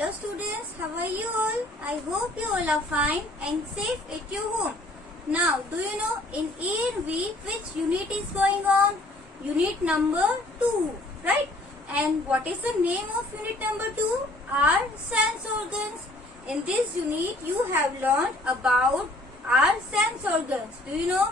Hello students, how are you all? I hope you all are fine and safe at your home. Now, do you know in year week which unit is going on? Unit number 2, right? And what is the name of unit number 2? Our sense organs. In this unit, you have learned about our sense organs. Do you know?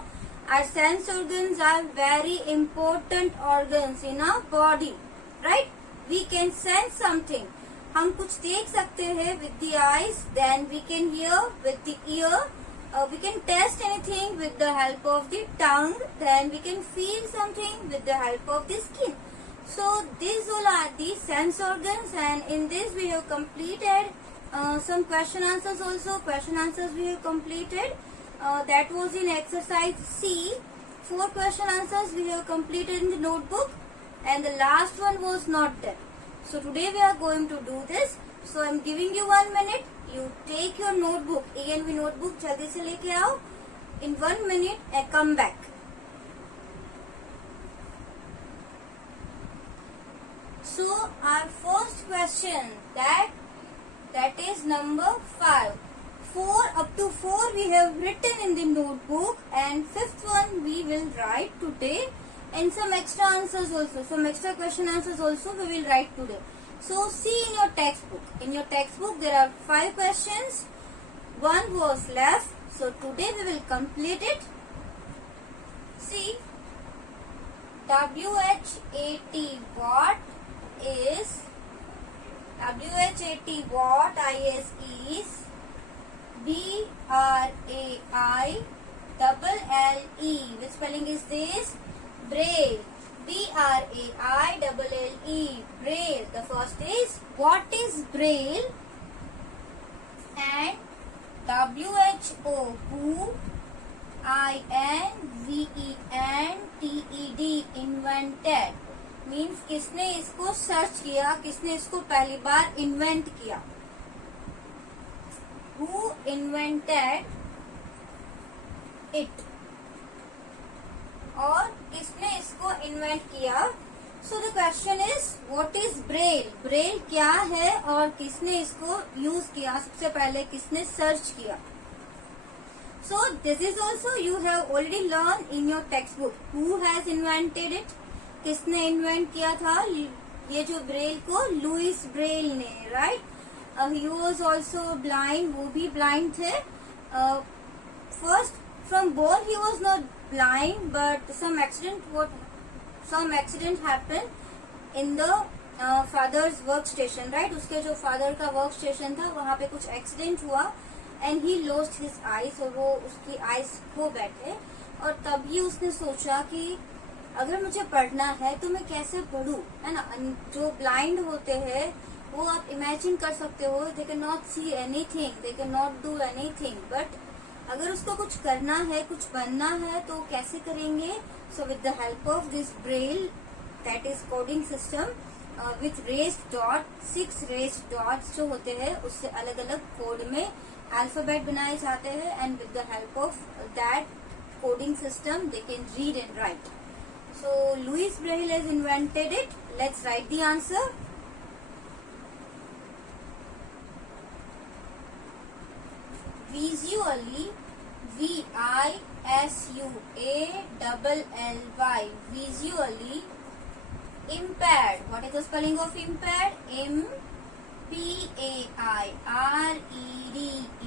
Our sense organs are very important organs in our body, right? We can sense something. हम कुछ देख सकते हैं with the eyes, then we can hear with the ear, we can taste anything with the help of the tongue, then we can feel something with the help of the skin. So these all are the sense organs, and in this we have completed some question answers also. Question answers we have completed. That was in exercise C. 4 question answers we have completed in the notebook, and the last one was not there. So today we are going to do this. So I am giving you 1 minute. You take your notebook. ENV notebook जल्दी से लेके आओ. In 1 minute I come back. So our first question that is number 5. 4 up to 4 we have written in the notebook, and 5th one we will write today. And some extra answers also, some extra question answers also we will write today. So see in your textbook. In your textbook there are 5 questions. 1 was left. So today we will complete it. See, WH80 what is WH80 what is BRAI double LE. Which spelling is this? Braille. BRAILLE. Braille. The first is what is Braille, and WHO who, INVENTED invented means किसने इसको search किया, किसने इसको पहली बार invent किया. Who invented it, और किसने इसको इन्वेंट किया. So the question is what is Braille. Braille क्या है और किसने इसको यूज किया, सबसे पहले किसने सर्च किया. So this is also you have already learn in your text book. Who has invented it, किसने इन्वेंट किया था ये जो ब्रेल को? लुइस ब्रेल ने, right. He was also blind, वो भी ब्लाइंड थे. First from born he was not blind, but some accident happened in the father's workstation, right. उसके जो father का workstation था वहाँ पे कुछ accident हुआ and he lost his eyes, और वो उसकी eyes खो बैठे. और तभी उसने सोचा कि अगर मुझे पढ़ना है तो मैं कैसे पढ़ूं, है ना. जो blind होते हैं वो आप imagine कर सकते हो, they cannot see anything, they cannot do anything, but अगर उसको कुछ करना है, कुछ बनना है तो कैसे करेंगे. So with the help of this Braille, that is coding system with raised dot, 6 raised dots जो होते हैं उससे अलग अलग कोड में अल्फाबेट बनाए जाते हैं, and with the help of that coding system they can read and write. So Louis Braille has invented it. Let's write the answer. Visually, VISUALLY, visually impaired. What is the spelling of impaired? IMPAIRED,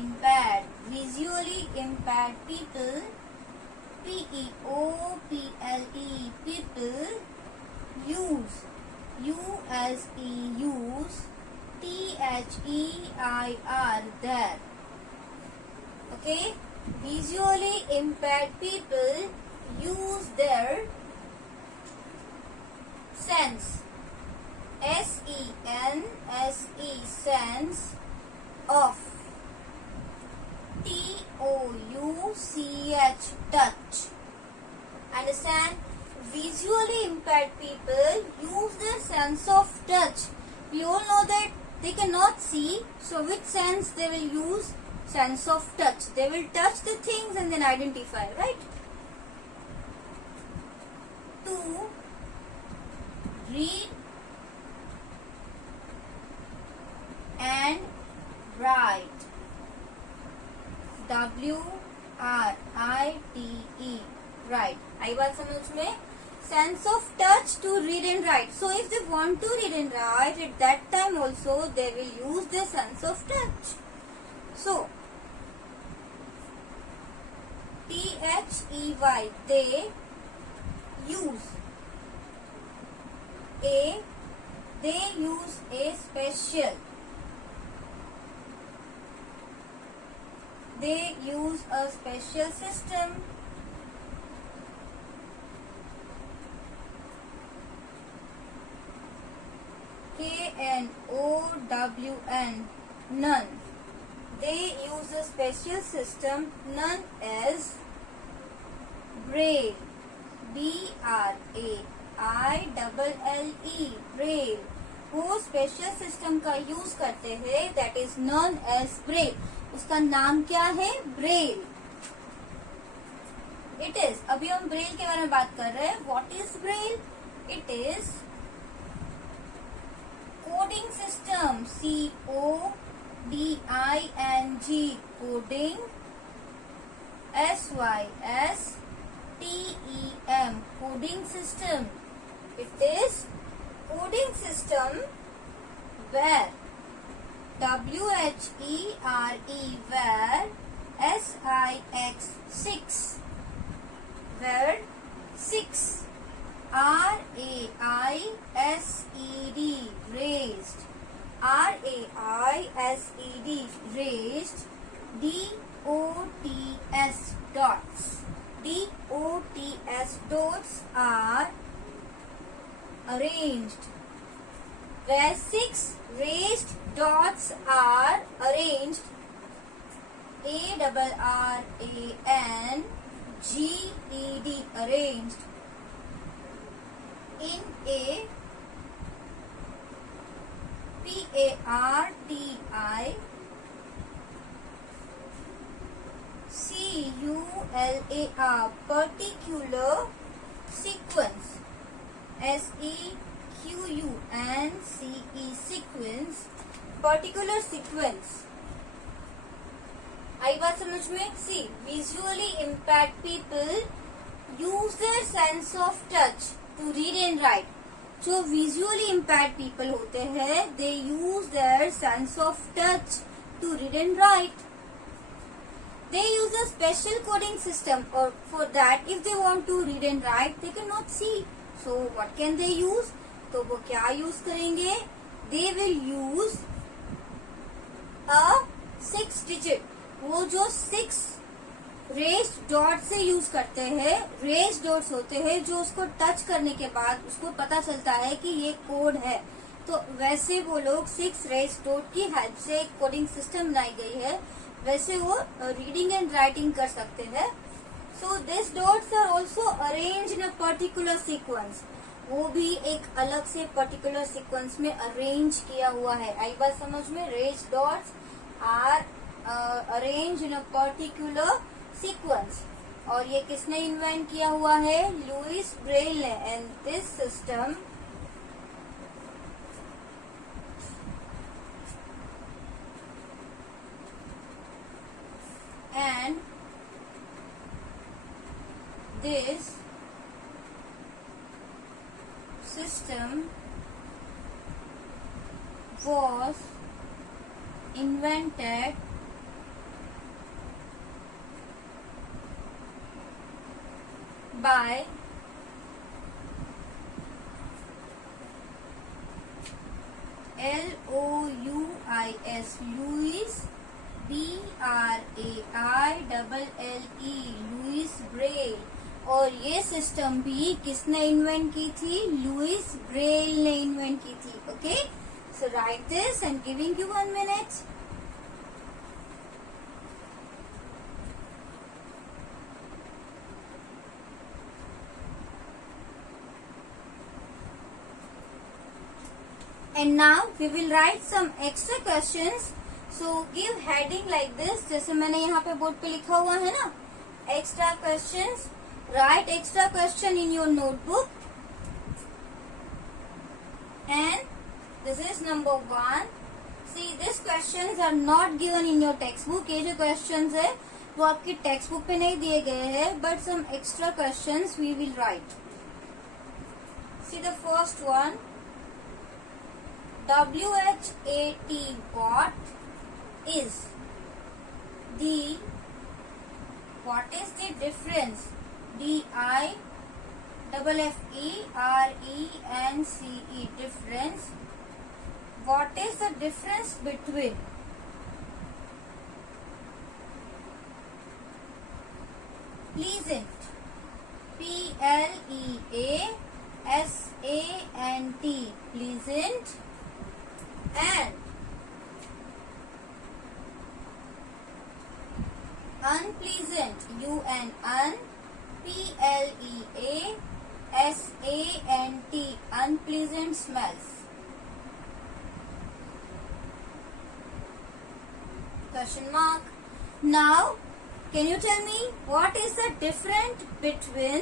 impaired. Visually impaired people, PEOPLE, people use, use, THEIR, there. Okay, visually impaired people use their sense, SENSE, sense of, TOUCH, touch. Understand? Visually impaired people use their sense of touch. We all know that they cannot see, so which sense they will use? Sense of touch. They will touch the things and then identify, right. To read and and write. WRITE, write. आई बात समझ में? Sense of touch to read and write. So if they want to read and write, at that time also they will use the sense of touch. So THEY, they use a special. They use a special system KNOWN, none. They use a special system known as Braille. BRAILLE, Braille. वो special system का use करते हैं, that is known as Braille. उसका नाम क्या है? Braille. It is, अभी हम ब्रेल के बारे में बात कर रहे हैं. What is Braille? It is coding system, CODING, coding, SYSTEM, coding system. It is coding system where WHERE, where SIX, where 6, RAISED, raised, RAISED, raised, DOTS, dots. DOTS, dots are arranged. Where 6 raised dots are arranged, ARRANGED, arranged in a PARTI CULAR, particular sequence, SEQUNCE, sequence, particular sequence. आई बात समझ में? See, visually impaired people use their sense of touch to read and write. जो visually impaired people होते हैं, they use their sense of touch to read and write. They use a special coding system, or for that, if they want to read and write, they cannot see. So what can they use? तो वो क्या use करेंगे? They will use a 6 digit. वो जो 6 raised dot से use करते हैं. Raised dots होते हैं जो उसको टच करने के बाद उसको पता चलता है कि ये कोड है. तो वैसे वो लोग 6 रेस्ड डॉट की हेल्प से एक कोडिंग सिस्टम बनाई गई है, वैसे वो रीडिंग एंड राइटिंग कर सकते हैं. So this dots are also arrange in a particular sequence. वो भी एक अलग से पर्टिकुलर सीक्वेंस में अरेंज किया हुआ है. आई बात समझ में? Raised dots are arrange in a particular sequence. और ये किसने इन्वेंट किया हुआ है? लुइस ब्रेल ने. And this system and this system was invented by LOUIS, Louis, BRAILLE, Louis Braille. और ये सिस्टम भी किसने इन्वेंट की थी? लुइस ब्रेल ने इन्वेंट की थी. Okay, so right this and giving you 1 minute. And now we will write some extra questions. So give heading like this, जैसे मैंने यहाँ पे बोर्ड पे लिखा हुआ है ना, extra questions. Write extra question in your notebook. And this is number 1. See, these questions are not given in your textbook. ये जो questions है वो आपकी textbook पे नहीं दिए गए हैं, but some extra questions we will write. See the first one. WHAT, what is the difference? DIFFERENCE, difference. What is the difference between pleasant, PLEASANT, pleasant, and unpleasant, UNPLEASANT, unpleasant smells. Question mark. Now, can you tell me what is the difference between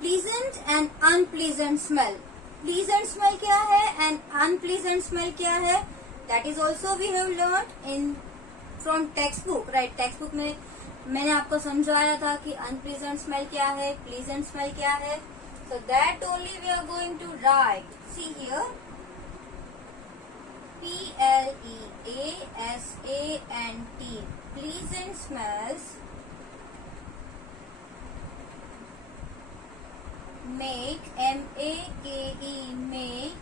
pleasant and unpleasant smell? Pleasant smell क्या है and unpleasant smell क्या है? That is also we have learned in from textbook, right? Textbook में मैंने आपको समझाया था कि unpleasant smell क्या है, pleasant smell क्या है. So that only we are going to write. See here. PLEASANT, pleasant smells make, make,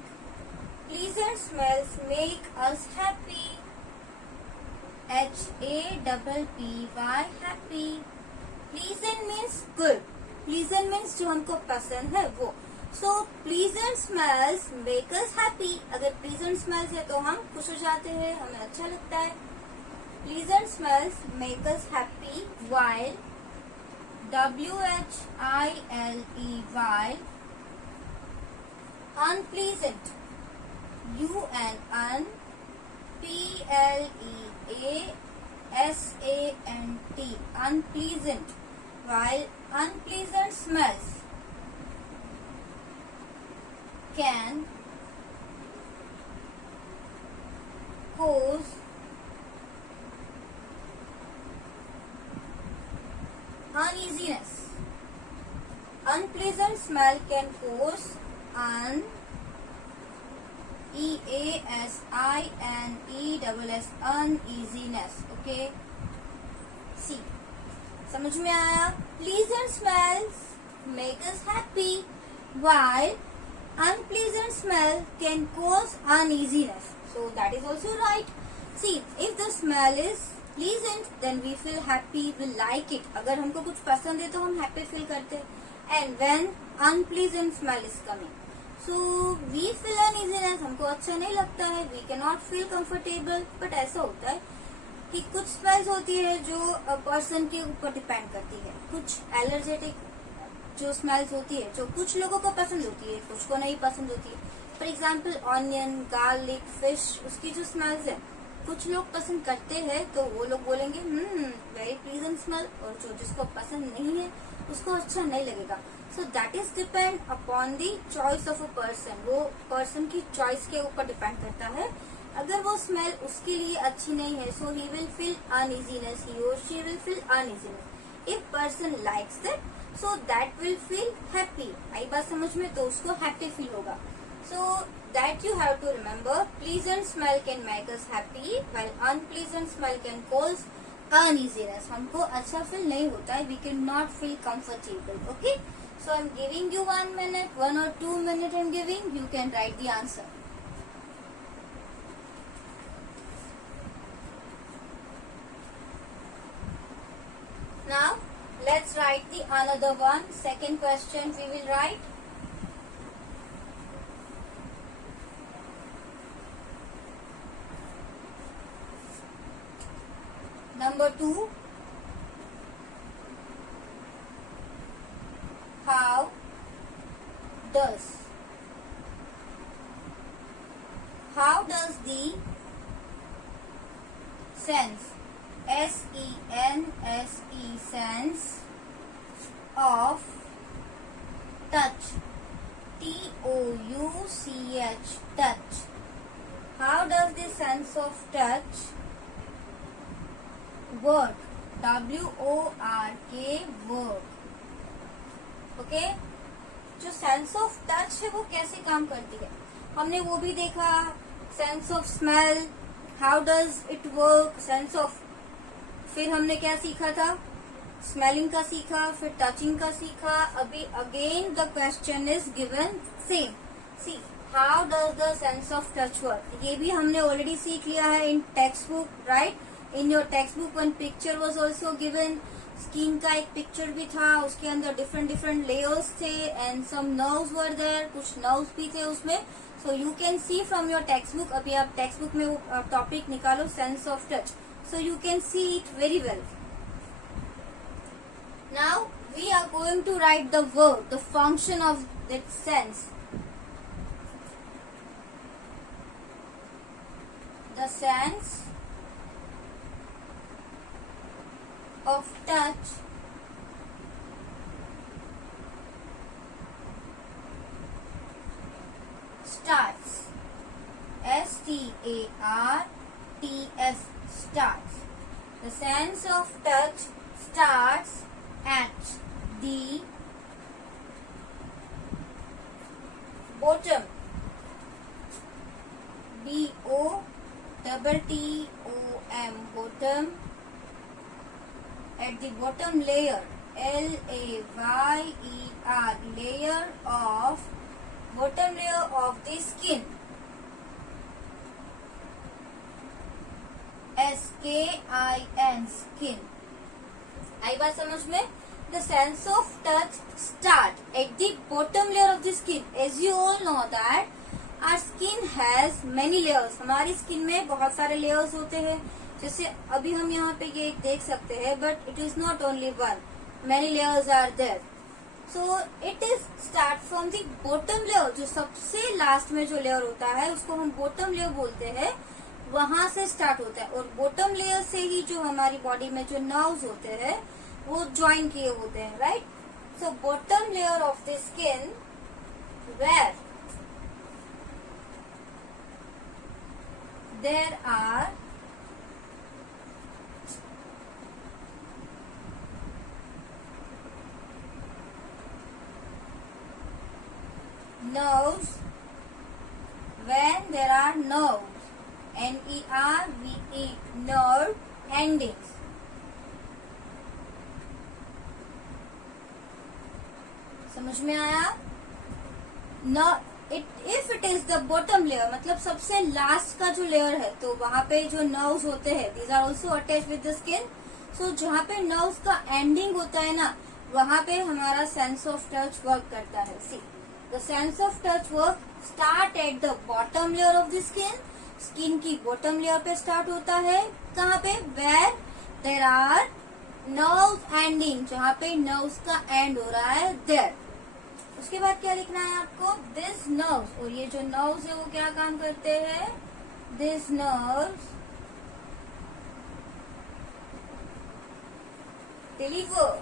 pleasant smells make us happy, HAPPY, happy. Pleasant means good, pleasant means जो हमको पसंद है वो. So pleasant smells make us happy. अगर pleasant smells है तो हम खुश हो जाते हैं, हमें अच्छा लगता है. Pleasant smells make us happy, while WHILEY, unpleasant, UNPLEASANT, unpleasant, while unpleasant smells can cause uneasiness. Unpleasant smell can cause uneasiness. Okay. See, समझ में आया? Pleasant smells make us happy, while unpleasant smell can cause uneasiness. So that is also right. See, if the smell is pleasant, then we feel happy, we like it. अगर हमको कुछ पसंद है तो हम happy feel करते हैं. And when unpleasant smell is coming, so we feel uneasiness. हमको अच्छा नहीं लगता है. We cannot feel comfortable. But ऐसा होता है कि कुछ स्मेल्स होती है जो पर्सन के ऊपर डिपेंड करती है. कुछ एलर्जेटिक जो स्मेल्स होती है जो कुछ लोगों को पसंद होती है, कुछ को नहीं पसंद होती है. For example onion, garlic, fish, उसकी जो स्मेल्स है कुछ लोग पसंद करते हैं तो वो लोग बोलेंगे वेरी प्लीजेंट स्मेल, और जो जिसको पसंद नहीं है उसको अच्छा नहीं लगेगा. सो that is depend upon the choice of a person. वो पर्सन की चॉइस के ऊपर डिपेंड करता है. अगर वो स्मेल उसके लिए अच्छी नहीं है, सो ही विल फील अनइजीनेस, ही और she will feel uneasiness. If person likes that, so that will feel happy. आई बात समझ में? तो उसको happy feel होगा. So that you have to remember. Pleasant smell can make us happy, while unpleasant smell can cause uneasiness. हमको अच्छा feel नहीं होता है. We cannot feel comfortable. Okay? So I'm giving you 1 minute, 1 or 2 minutes I'm giving. You can write the answer. Now let's write the another one. Second question we will write. Number 2. How does the sense, SENSE, sense of touch, TOUCH, touch, How does the sense of touch work? W-O-R-K work. Okay, जो sense of touch है वो कैसे काम करती है हमने वो भी देखा. Sense of smell, how does it work. Sense of, फिर हमने क्या सीखा था, स्मेलिंग का सीखा, फिर टचिंग का सीखा. अभी again the question is given same. See how does the sense of touch work. ये भी हमने ऑलरेडी सीख लिया है in textbook, right. In your textbook one picture was also given. Skin का एक पिक्चर भी था, उसके अंदर डिफरेंट डिफरेंट लेयर्स थे and some nerves were there, कुछ नर्व्स भी थे उसमें. So you can see from your textbook. अभी आप टेक्स्ट बुक में वो टॉपिक निकालो, sense of touch, so you can see it very well. Now we are going to write the word, the function of that sense. The sense of touch starts. S-T-A-R-T-S, starts. The sense of touch starts at the bottom. B-O-T-T-O-M, bottom. At the bottom layer, L-A-Y-E-R, layer of, bottom layer of the skin. S-K-I-N, skin. आई बात समझ में. The sense of touch start at the bottom layer of the skin. As you all know that our skin has many layers. हमारी skin में बहुत सारे layers होते हैं. जैसे अभी हम यहाँ पे ये देख सकते हैं, but it is not only one, many layers are there. So it is start from the bottom layer. जो सबसे लास्ट में जो लेयर होता है उसको हम बॉटम लेयर बोलते हैं, वहां से स्टार्ट होता है. और बॉटम लेयर से ही जो हमारी बॉडी में जो नर्व्स होते हैं वो ज्वाइन किए होते हैं, right. So bottom layer of the skin where there are nerves. When there are nerves, N-E-R-V-E, nerve endings. समझ में आया. If it is the bottom layer, मतलब सबसे लास्ट का जो लेयर है, तो वहां पे जो नर्व्स होते हैं, these are also attach with the skin. So जहाँ पे नर्व्स का एंडिंग होता है ना, वहां पे हमारा सेंस ऑफ टच वर्क करता है. See the sense of touch work start at the bottom layer of the skin. Skin की बॉटम लेयर पे स्टार्ट होता है. कहाँ पे? Where there are nerves ending, जहाँ पे नर्व्स का एंड हो रहा है, देयर. उसके बाद क्या लिखना है आपको? This nerves. और ये जो नर्व्स है वो क्या काम करते हैं? This nerves deliver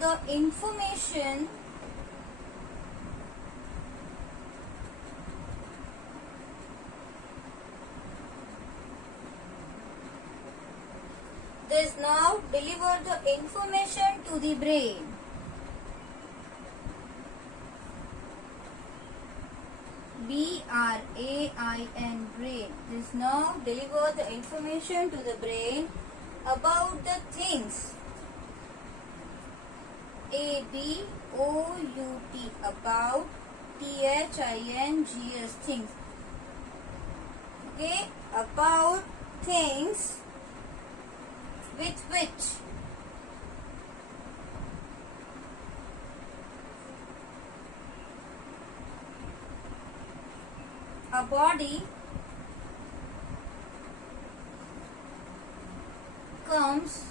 the information This now deliver the information to the brain. B-R-A-I-N, brain. This now deliver the information to the brain about the things. A-B-O-U-T, about. T-H-I-N-G-S, things. Okay, about things with which a body comes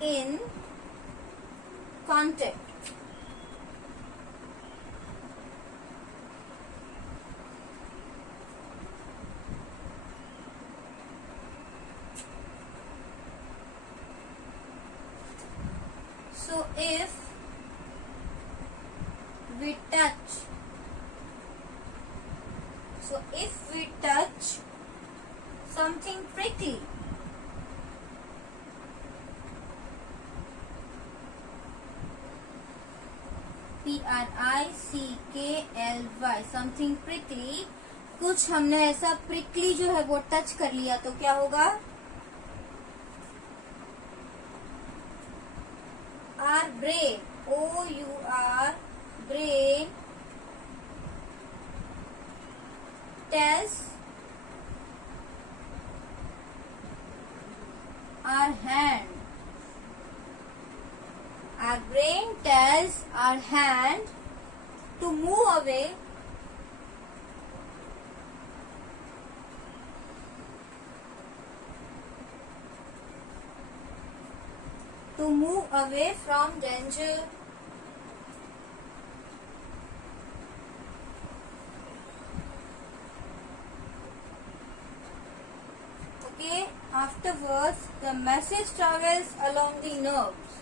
in contact. So if we touch, something prickly, prickly, something prickly, कुछ हमने ऐसा prickly जो है वो touch कर लिया तो क्या होगा? Our brain, our brain tells our hand. Our brain tells our hand to move away from danger. Okay, afterwards the message travels along the nerves.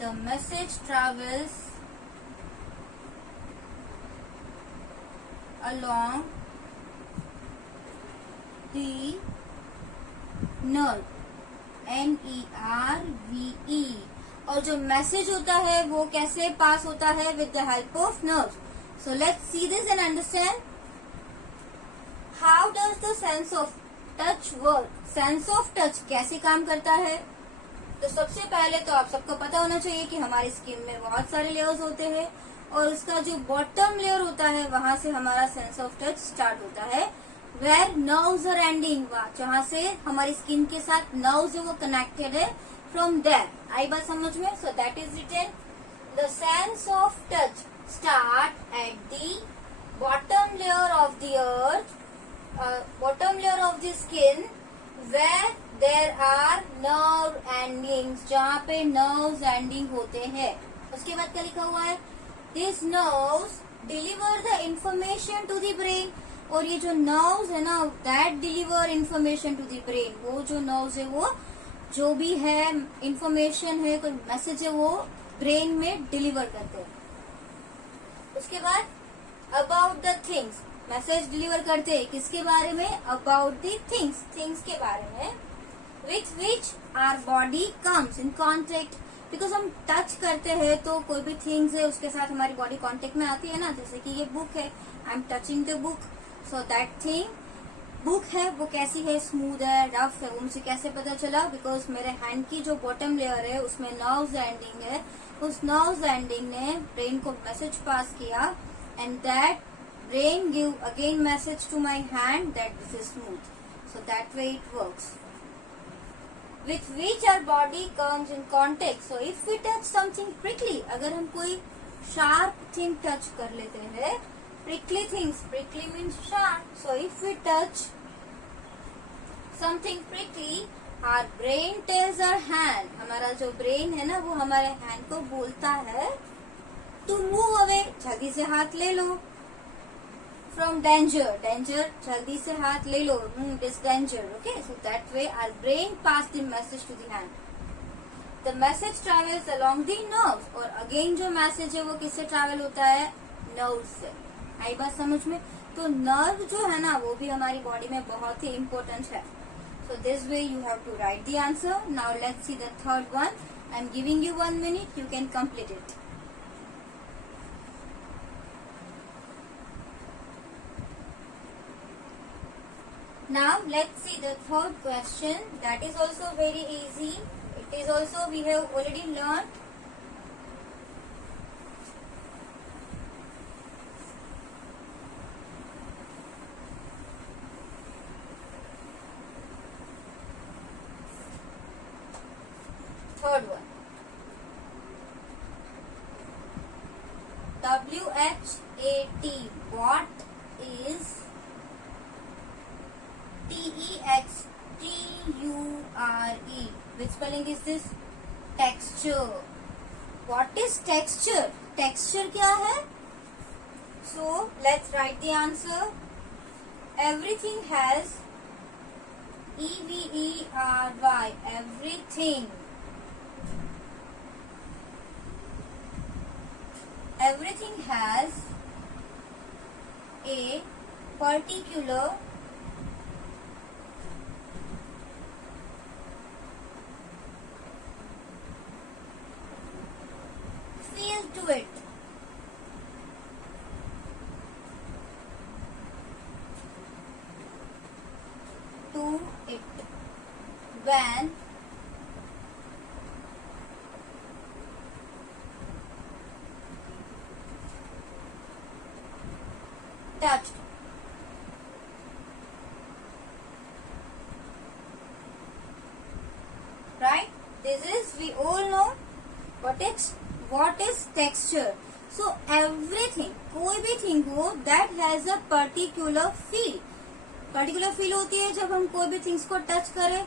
The message travels along the nerve, NERVE, और जो message होता है वो कैसे पास होता है? With the help of nerves. So let's see this and understand. How does the sense of touch work? Sense of touch कैसे काम करता है? तो सबसे पहले तो आप सबको पता होना चाहिए कि हमारी स्किन में बहुत सारे लेयर्स होते हैं और उसका जो बॉटम लेयर होता है वहां से हमारा सेंस ऑफ टच स्टार्ट होता है. वेयर नर्व्स आर एंडिंग, जहां से हमारी स्किन के साथ नर्व्स है वो कनेक्टेड है. फ्रॉम देयर, आई बात समझ में? So that is written the sense of touch start at the bottom layer of the earth, bottom layer of the skin, where there are nerve endings, जहाँ पे नर्व्स एंडिंग होते हैं. उसके बाद क्या लिखा हुआ है? This nerves deliver the information to the brain. और ये जो नर्व्स है ना, that deliver information to the brain. वो जो नर्व्स है वो जो भी है इंफॉर्मेशन है, कोई मैसेज है, वो ब्रेन में डिलीवर करते हैं. उसके बाद about the things, message deliver करते हैं किसके बारे में? अबाउट द थिंग्स, थिंग्स के बारे में. With which our body comes in contact. Because हम टच करते हैं तो कोई भी थिंग्स है उसके साथ हमारी बॉडी कॉन्टेक्ट में आती है ना. जैसे कि ये बुक है, I am touching the book. So that thing, book है वो कैसी है? स्मूथ है, रफ है. वो मुझे कैसे पता चला? बिकॉज मेरे हैंड की जो बॉटम लेयर है उसमें नर्व्स एंडिंग है. उस नर्व्स एंडिंग ने ब्रेन को मैसेज पास किया and that brain give again message to my hand that this is smooth. So that way it works. With which our body comes in contact. So if we touch something prickly, अगर हम कोई sharp thing touch कर लेते हैं, prickly things, prickly means sharp. So if we touch something prickly, our brain tells our hand, हमारा जो brain है ना वो हमारे hand को बोलता है to move away, जल्दी से हाथ ले लो. From danger, danger, जल्दी से हाथ ले लो, it is danger. Okay, so that way our brain pass the message to the hand. The message travels along the nerves. और again जो message है वो किससे travel होता है? nerves से. आई बात समझ में? तो nerve जो है ना वो भी हमारी बॉडी में बहुत ही important है. So this way you have to write the answer. Now let's see the third one. I'm giving you 1 minute. You can complete it. Now let's see the third question. That is also very easy. It is also we have already learned. Third one. WHAT. What is TEXTURE? Which spelling is this? Texture. What is texture? Texture क्या है? So let's write the answer. Everything has EVERY, everything. Everything has a particular feel to it. When touched. Right? This is, we all know what is texture. So everything, कोई भी thing हो that has a particular feel. Particular feel होती है जब हम कोई भी things को touch करें.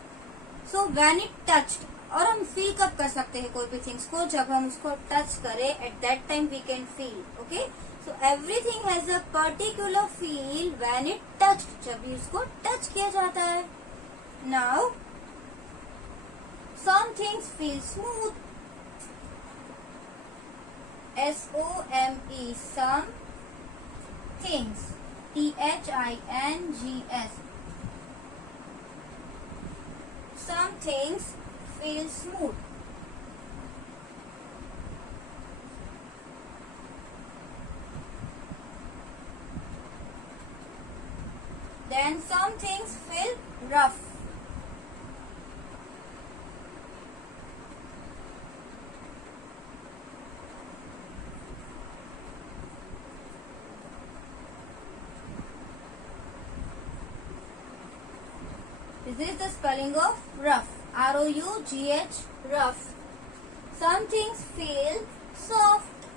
So when it touched, और हम feel कब कर सकते हैं कोई भी things को, जब हम उसको touch करें, at that time we can feel. Okay? So everything has a particular feel when it touched, जब भी उसको touch किया जाता है. Now some things feel smooth. SOME, some things. THINGS. Some things feel smooth. Then some things feel rough. This is the spelling of rough. ROUGH, rough. Some things feel soft.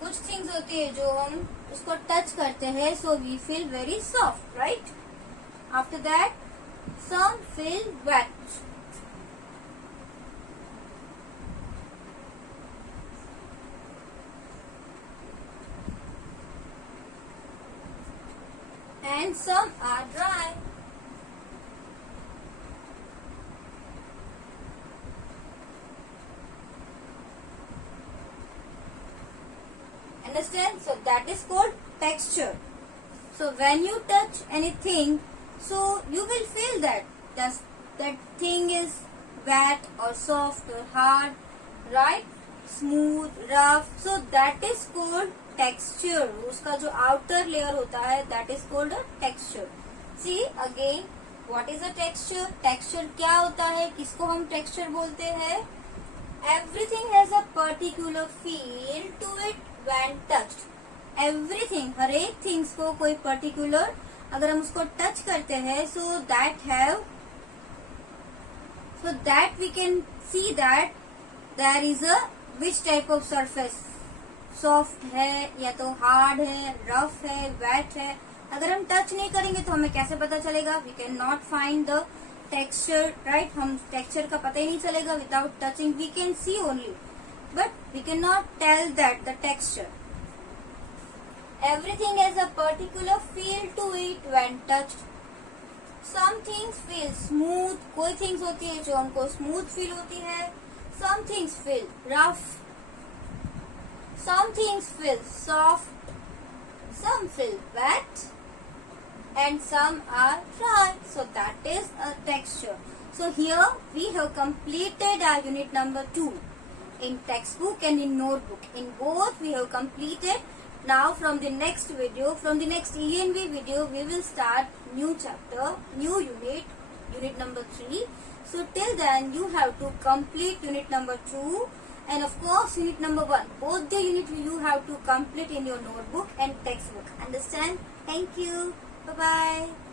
कुछ things होती है जो हम उसको touch करते हैं, so we feel very soft, right? After that, some feel wet. And some are dry. Understand? So that is called texture. So when you touch anything, so you will feel that that thing is wet or soft or hard, right? Smooth, rough. So that is called texture. उसका जो outer layer होता है, that is called a texture. See again, what is a texture? Texture क्या होता है, किसको हम texture बोलते हैं? Everything has a particular feel to it when touched. Everything, हर एक things को कोई particular, अगर हम उसको touch करते हैं, so that we can see that there is a which type of surface. Soft है या तो हार्ड है, रफ है, वेट है. अगर हम टच नहीं करेंगे तो हमें कैसे पता चलेगा? We can not find the texture, right? हम टेक्सचर का पता ही नहीं चलेगा without touching. We can see only, but we can not tell that the texture. Everything has a particular feel to it when touched. Some things feel smooth. कोई things होती है जो हमको स्मूथ फील होती है. Some things feel rough. Some things feel soft, some feel wet, and some are dry. So that is a texture. So here we have completed our unit number 2 in textbook and in notebook. In both we have completed. Now from the next video, from the next ENV video, we will start new chapter, new unit, unit number 3. So till then you have to complete unit number 2. And of course, unit number 1. Both the unit you have to complete in your notebook and textbook. Understand? Thank you. Bye-bye.